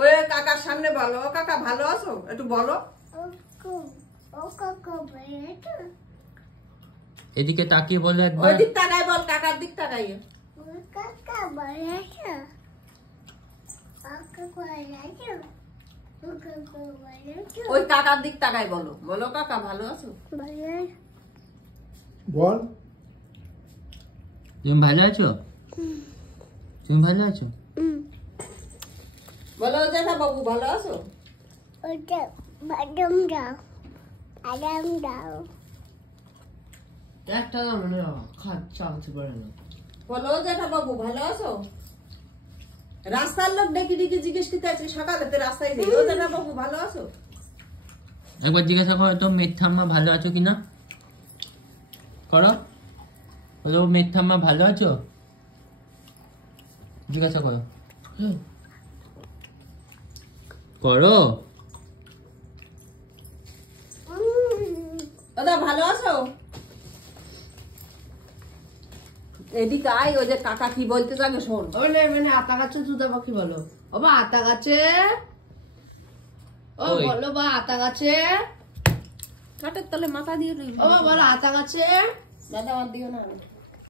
ওই কাকার সামনে বলো, ও কাকা ভালো আছো, একটু বলো। এদিকে তাকিয়ে বলো একবার। ওই দিক তাকাই বল, কাকার দিক তাকাই। ওই কাকার দিক তাকাই বলো, বলো কাকা ভালো আছো। বল তুমি ভালো আছো? তুমি ভালো আছো? বলো জ্যাঠা বাবু ভালো আছো। একটা না মনে চালতে পারে না। বলো জ্যাঠা বাবু ভালো আছো। রাস্তার লোক ডেকে ডেকে জিজ্ঞেস করতে আছে, সকালে তো রাস্তায় যাই, ও জ্যাঠা বাবু ভালো আছো। একবার জিজ্ঞাসা করো তো মেথাম্মা ভালো আছো কিনা, করো বলো মেথাম্মা ভালো আছো, জিজ্ঞাসা করো করো। দাদা ভালো আছো। এদিকে আয়, ওই যে কাকা কি বলতে যাবে শোন। ওলে মানে আতা গাছে জুতা পাখি বলো। ও বা আতা গাছে, ও বলো বা আতা গাছে, কাঠের তলে মাথা দিয়ে রইল। ও বা বলো আতা গাছে। দাদা আর দিও না।